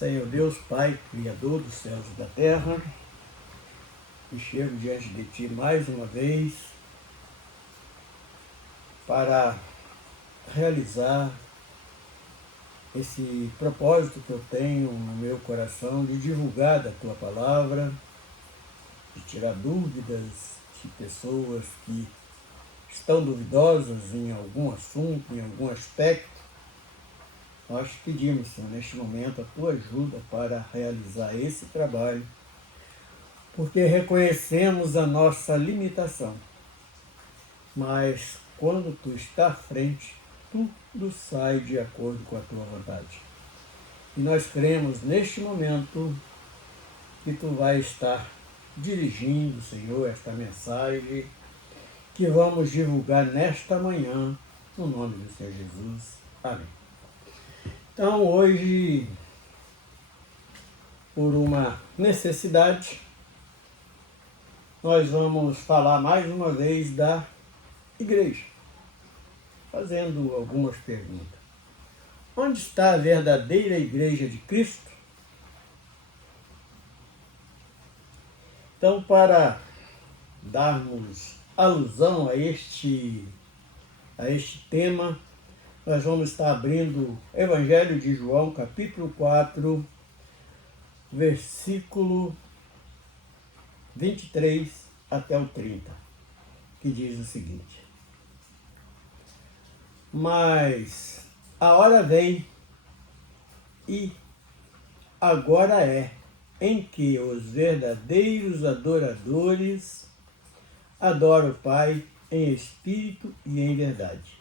Senhor Deus, Pai, Criador dos céus e da terra, e chego diante de Ti mais uma vez para realizar esse propósito que eu tenho no meu coração de divulgar da Tua Palavra, de tirar dúvidas de pessoas que estão duvidosas em algum assunto, em algum aspecto. Nós pedimos, Senhor, neste momento, a Tua ajuda para realizar esse trabalho, porque reconhecemos a nossa limitação. Mas quando Tu está à frente, tudo sai de acordo com a Tua vontade. E nós cremos neste momento que Tu vai estar dirigindo, Senhor, esta mensagem que vamos divulgar nesta manhã, no nome do Senhor Jesus. Amém. Então, hoje, por uma necessidade, nós vamos falar mais uma vez da igreja, fazendo algumas perguntas. Onde está a verdadeira igreja de Cristo? Então, para darmos alusão a este tema, nós vamos estar abrindo o Evangelho de João, capítulo 4, versículo 23 até o 30, que diz o seguinte: Mas a hora vem, e agora é, em que os verdadeiros adoradores adoram o Pai em espírito e em verdade.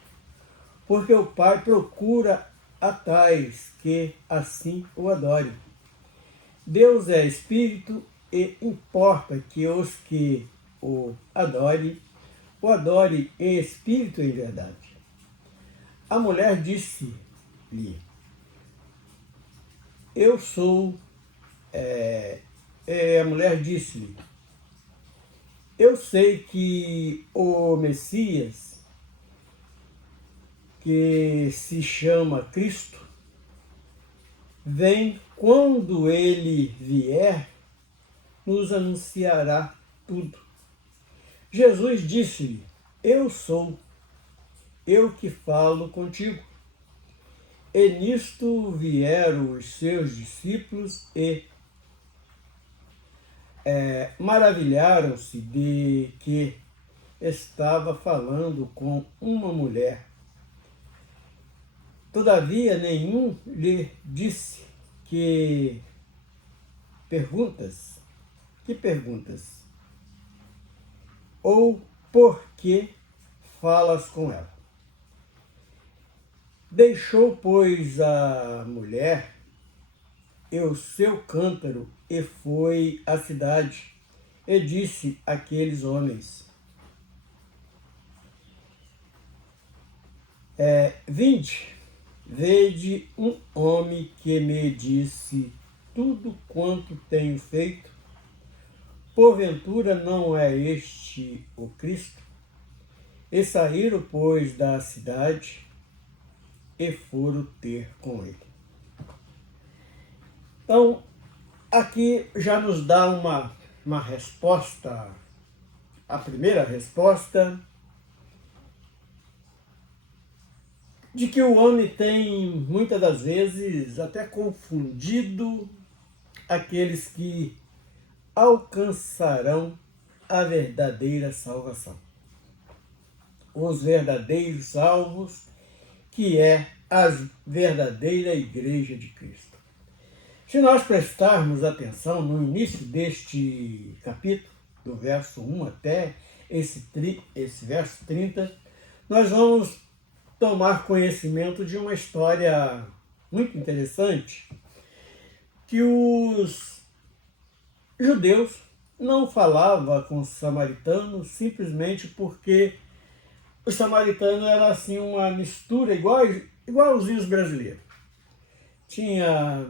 Porque o Pai procura a tais que assim o adorem. Deus é espírito e importa que os que o adorem em espírito e em verdade. A mulher disse-lhe: a mulher disse-lhe: Eu sei que o Messias, que se chama Cristo, vem. Quando ele vier, nos anunciará tudo. Jesus disse-lhe: Eu sou eu que falo contigo. E nisto vieram os seus discípulos e maravilharam-se de que estava falando com uma mulher. Todavia nenhum lhe disse que perguntas? Ou por que falas com ela? Deixou, pois, a mulher e o seu cântaro e foi à cidade e disse àqueles homens: Vinde, vede um homem que me disse tudo quanto tenho feito. Porventura não é este o Cristo? E saíram, pois, da cidade e foram ter com ele. Então, aqui já nos dá uma resposta, a primeira resposta, de que o homem tem, muitas das vezes, até confundido aqueles que alcançarão a verdadeira salvação. Os verdadeiros salvos, que é a verdadeira Igreja de Cristo. Se nós prestarmos atenção no início deste capítulo, do verso 1 até esse verso 30, nós vamos tomar conhecimento de uma história muito interessante, que os judeus não falavam com os samaritanos simplesmente porque o samaritano era assim uma mistura igualzinho os brasileiros. Tinha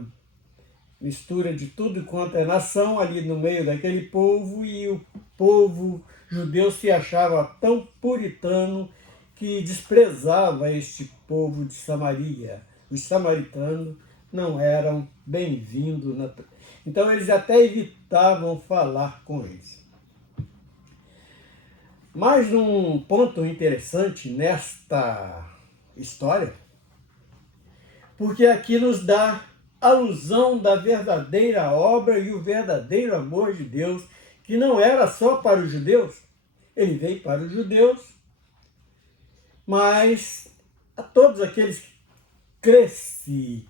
mistura de tudo quanto é nação ali no meio daquele povo, e o povo judeu se achava tão puritano que desprezava este povo de Samaria, os samaritanos, não eram bem-vindos. Então eles até evitavam falar com eles. Mas um ponto interessante nesta história, porque aqui nos dá alusão da verdadeira obra e o verdadeiro amor de Deus, que não era só para os judeus, ele veio para os judeus, mas a todos aqueles que crescem,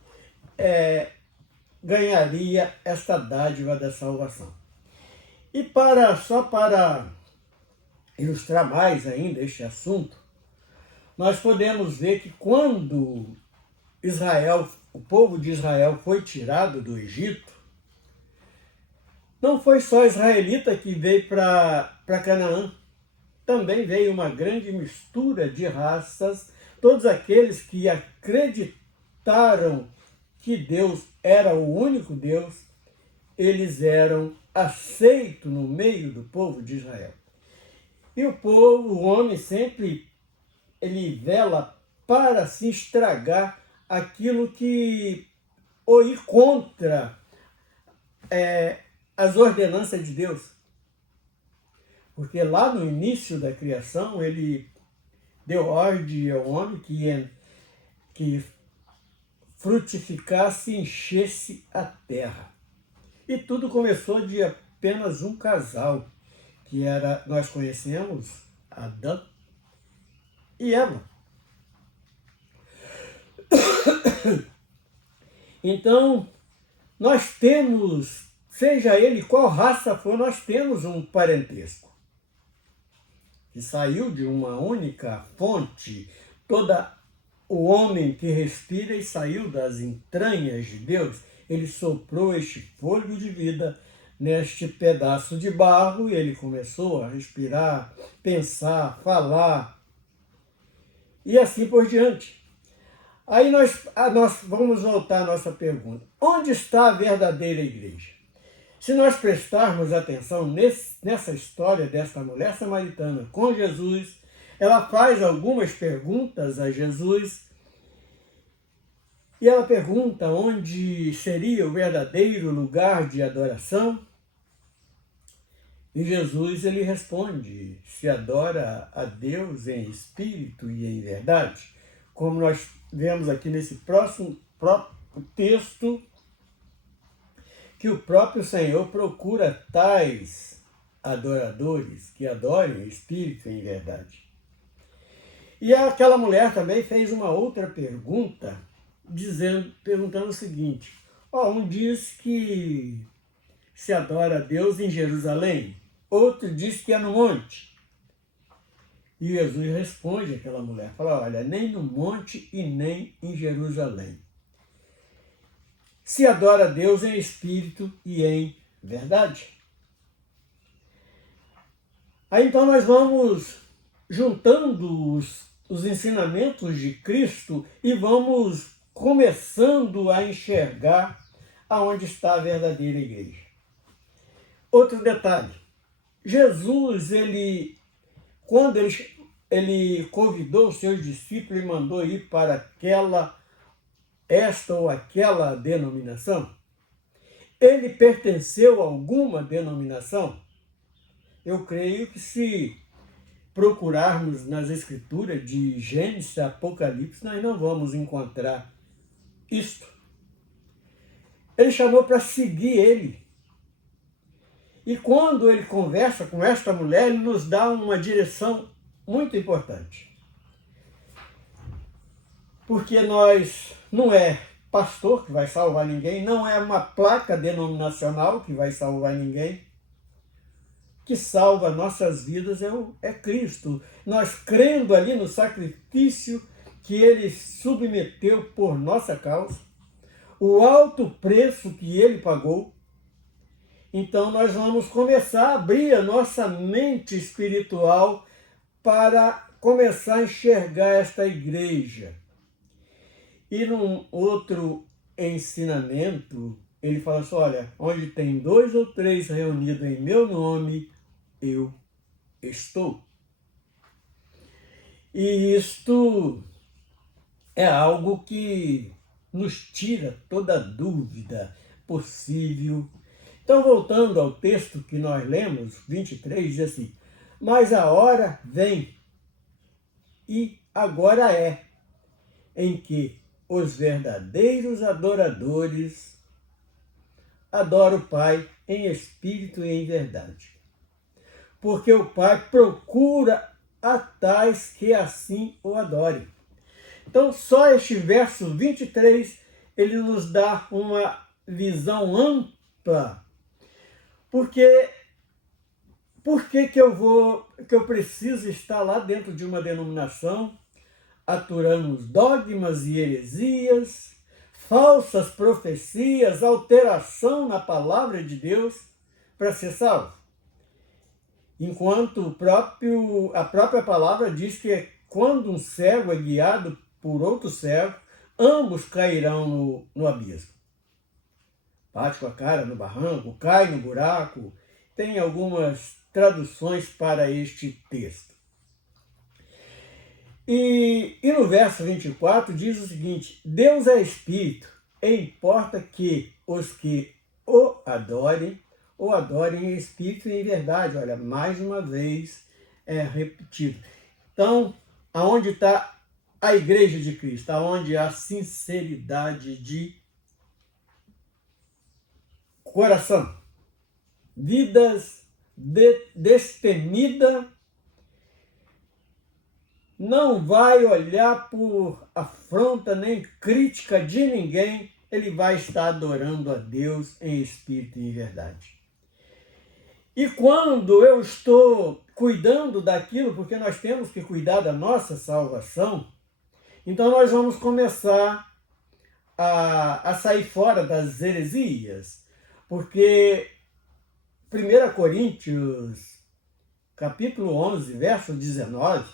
ganharia esta dádiva da salvação. E só para ilustrar mais ainda este assunto, nós podemos ver que quando o povo de Israel foi tirado do Egito, não foi só israelita que veio para Canaã, também veio uma grande mistura de raças, todos aqueles que acreditaram que Deus era o único Deus, eles eram aceitos no meio do povo de Israel. E o homem sempre, ele vela para se estragar aquilo que, ou ir contra as ordenanças de Deus. Porque lá no início da criação, ele deu ordem ao homem que frutificasse e enchesse a terra. E tudo começou de apenas um casal, que nós conhecemos, Adão e Eva. Então, nós temos, seja ele qual raça for, nós temos um parentesco que saiu de uma única fonte. O homem que respira e saiu das entranhas de Deus, ele soprou este fôlego de vida neste pedaço de barro e ele começou a respirar, pensar, falar e assim por diante. Aí nós vamos voltar à nossa pergunta. Onde está a verdadeira igreja? Se nós prestarmos atenção nessa história desta mulher samaritana com Jesus, ela faz algumas perguntas a Jesus e ela pergunta onde seria o verdadeiro lugar de adoração. E Jesus, ele responde, se adora a Deus em espírito e em verdade. Como nós vemos aqui nesse próprio texto, que o próprio Senhor procura tais adoradores que adorem em espírito e em verdade. E aquela mulher também fez uma outra pergunta, perguntando o seguinte, um diz que se adora a Deus em Jerusalém, outro diz que é no monte. E Jesus responde àquela mulher, fala, olha, nem no monte e nem em Jerusalém. Se adora a Deus em espírito e em verdade. Aí então nós vamos juntando os ensinamentos de Cristo e vamos começando a enxergar aonde está a verdadeira igreja. Outro detalhe, Jesus, quando ele convidou os seus discípulos e mandou ir para esta ou aquela denominação, ele pertenceu a alguma denominação? Eu creio que se procurarmos nas escrituras de Gênesis e Apocalipse, nós não vamos encontrar isto. Ele chamou para seguir ele. E quando ele conversa com esta mulher, ele nos dá uma direção muito importante. Porque não é pastor que vai salvar ninguém, não é uma placa denominacional que vai salvar ninguém. Que salva nossas vidas é Cristo. Nós crendo ali no sacrifício que ele submeteu por nossa causa, o alto preço que ele pagou. Então nós vamos começar a abrir a nossa mente espiritual para começar a enxergar esta igreja. E num outro ensinamento, ele fala assim, olha, onde tem 2 ou 3 reunidos em meu nome, eu estou. E isto é algo que nos tira toda dúvida possível. Então, voltando ao texto que nós lemos, 23, diz assim: mas a hora vem, e agora é, em que os verdadeiros adoradores adoram o Pai em espírito e em verdade. Porque o Pai procura a tais que assim o adorem. Então, só este verso 23, ele nos dá uma visão ampla. Porque por que eu preciso estar lá dentro de uma denominação, aturando os dogmas e heresias, falsas profecias, alteração na palavra de Deus para ser salvo? Enquanto a própria palavra diz que quando um cego é guiado por outro cego, ambos cairão no abismo. Bate com a cara no barranco, cai no buraco. Tem algumas traduções para este texto. E no verso 24 diz o seguinte: Deus é Espírito, e importa que os que o adorem em espírito e em verdade. Olha, mais uma vez é repetido. Então, aonde está a igreja de Cristo? Aonde há sinceridade de coração, vidas destemida, não vai olhar por afronta nem crítica de ninguém, ele vai estar adorando a Deus em espírito e em verdade. E quando eu estou cuidando daquilo, porque nós temos que cuidar da nossa salvação, então nós vamos começar a sair fora das heresias, porque 1 Coríntios, capítulo 11, verso 19,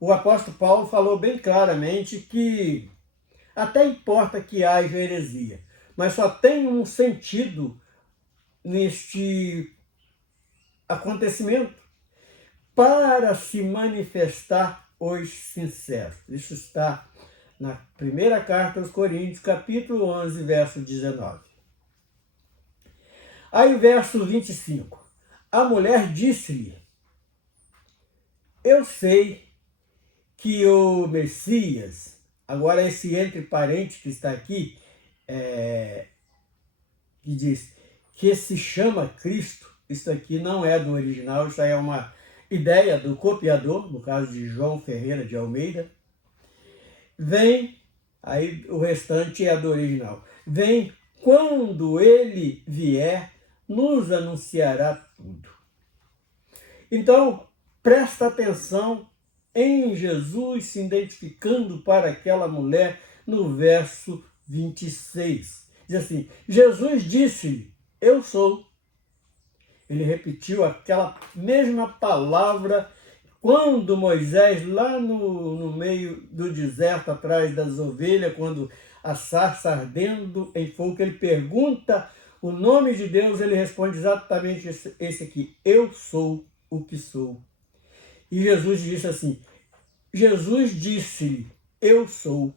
o apóstolo Paulo falou bem claramente que até importa que haja heresia, mas só tem um sentido neste acontecimento: para se manifestar os sinceros. Isso está na primeira carta aos Coríntios, capítulo 11, verso 19. Aí, verso 25. A mulher disse-lhe: eu sei que o Messias, agora esse entre parênteses que está aqui, que diz que se chama Cristo, isso aqui não é do original, isso aí é uma ideia do copiador, no caso de João Ferreira de Almeida. Vem, aí o restante é do original. Vem, quando ele vier, nos anunciará tudo. Então, presta atenção em Jesus se identificando para aquela mulher no verso 26. Diz assim: Jesus disse-lhe, eu sou. Ele repetiu aquela mesma palavra quando Moisés, lá no meio do deserto, atrás das ovelhas, quando a sarça ardendo em fogo, ele pergunta o nome de Deus, ele responde exatamente esse aqui: eu sou o que sou. E Jesus disse assim, Jesus disse-lhe, eu sou.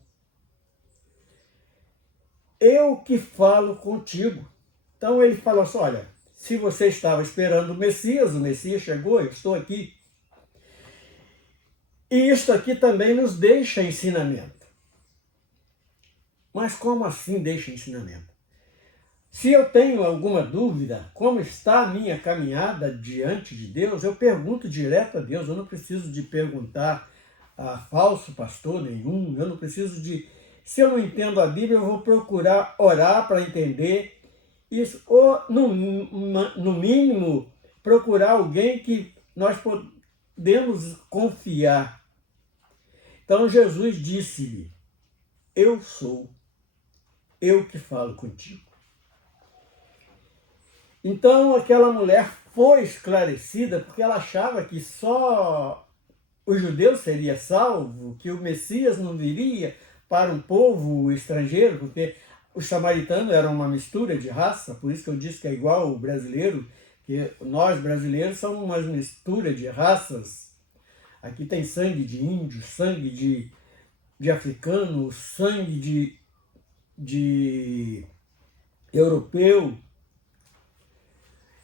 Eu que falo contigo. Então ele falou assim, olha, se você estava esperando o Messias chegou, eu estou aqui. E isto aqui também nos deixa ensinamento. Mas como assim deixa ensinamento? Se eu tenho alguma dúvida, como está a minha caminhada diante de Deus, eu pergunto direto a Deus. Eu não preciso de perguntar a falso pastor nenhum. Eu não preciso de... Se eu não entendo a Bíblia, eu vou procurar orar para entender isso. Ou, no mínimo, procurar alguém que nós podemos confiar. Então Jesus disse-lhe, eu sou, eu que falo contigo. Então aquela mulher foi esclarecida porque ela achava que só o judeu seria salvo, que o Messias não viria para um povo estrangeiro, porque os samaritanos eram uma mistura de raça, por isso que eu disse que é igual o brasileiro, que nós brasileiros somos uma mistura de raças. Aqui tem sangue de índio, sangue de africano, sangue de europeu,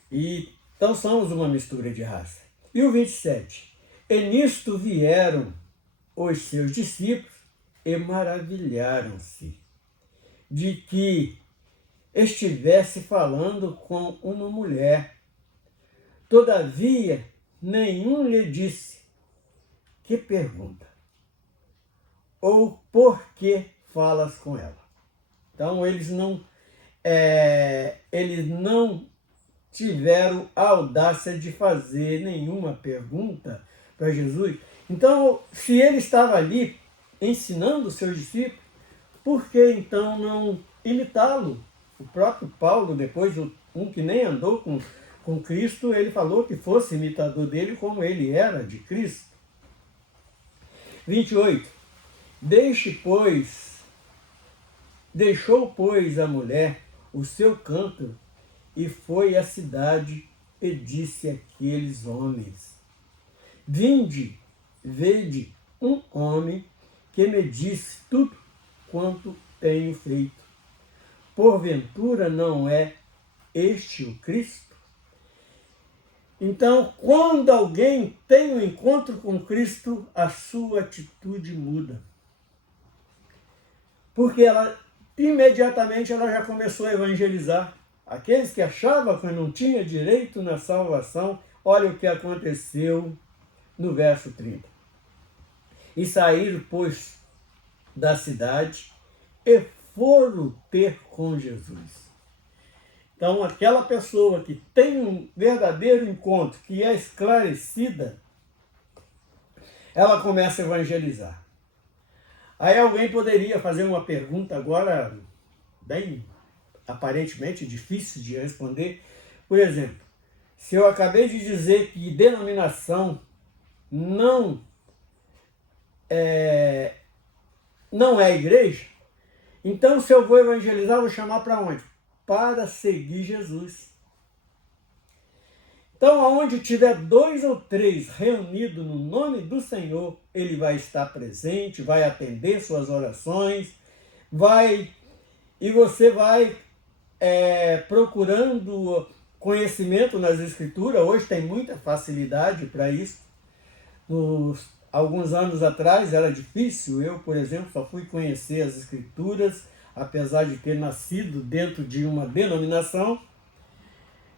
e então somos uma mistura de raça. E o 27, e nisto vieram os seus discípulos e maravilharam-se de que estivesse falando com uma mulher. Todavia, nenhum lhe disse: que pergunta? Ou por que falas com ela? Então, eles não tiveram a audácia de fazer nenhuma pergunta para Jesus. Então, se ele estava ali ensinando os seus discípulos, por que então não imitá-lo? O próprio Paulo, depois, um que nem andou com Cristo, ele falou que fosse imitador dele como ele era de Cristo. 28. Deixou, pois, a mulher o seu cântaro e foi à cidade e disse àqueles homens: vinde, vede um homem que me disse tudo quanto tenho feito. Porventura não é este o Cristo? Então, quando alguém tem um encontro com Cristo, a sua atitude muda. Porque imediatamente ela já começou a evangelizar. Aqueles que achavam que não tinha direito na salvação, olha o que aconteceu no verso 30. E saíram, pois, da cidade e foram ter com Jesus. Então, aquela pessoa que tem um verdadeiro encontro, que é esclarecida, ela começa a evangelizar. Aí alguém poderia fazer uma pergunta agora, bem aparentemente difícil de responder. Por exemplo, se eu acabei de dizer que denominação não é igreja, então se eu vou evangelizar, eu vou chamar para onde? Para seguir Jesus. Então, aonde tiver 2 ou 3 reunidos no nome do Senhor, ele vai estar presente, vai atender suas orações, e você vai procurando conhecimento nas Escrituras. Hoje tem muita facilidade para isso. Alguns anos atrás era difícil. Eu, por exemplo, só fui conhecer as Escrituras, apesar de ter nascido dentro de uma denominação.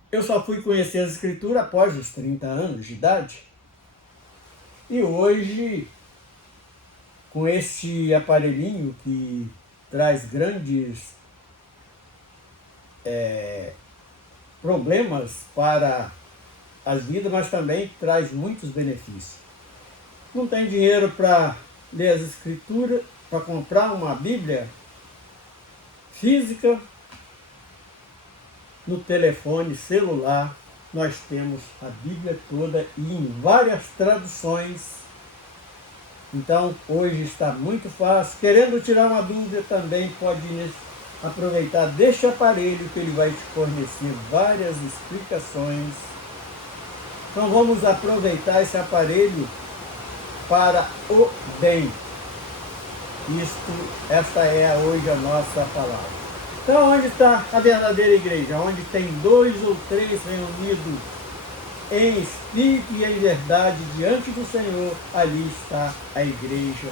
Eu só fui conhecer as Escrituras após os 30 anos de idade. E hoje, com este aparelhinho que traz grandes problemas para as vidas, mas também traz muitos benefícios. Não tem dinheiro para ler as Escrituras, para comprar uma Bíblia física? No telefone celular, nós temos a Bíblia toda e em várias traduções. Então, hoje está muito fácil. Querendo tirar uma dúvida, também pode aproveitar deste aparelho, que ele vai te fornecer várias explicações. Então, vamos aproveitar esse aparelho para o bem. Esta é hoje a nossa palavra. Então, onde está a verdadeira igreja? Onde tem 2 ou 3 reunidos em espírito e em verdade diante do Senhor, ali está a igreja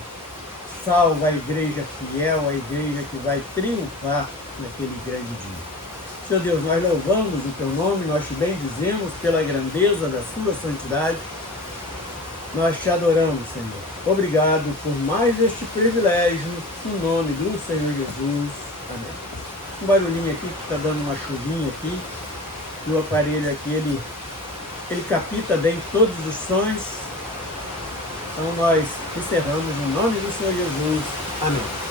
salva, a igreja fiel, a igreja que vai triunfar naquele grande dia. Senhor Deus, nós louvamos o Teu nome, nós te bendizemos pela grandeza da Sua santidade. Nós te adoramos, Senhor. Obrigado por mais este privilégio, em nome do Senhor Jesus. Amém. Um barulhinho aqui, que está dando uma chuvinha aqui, e o aparelho aqui, ele capta bem todos os sons. Então nós encerramos no nome do Senhor Jesus. Amém.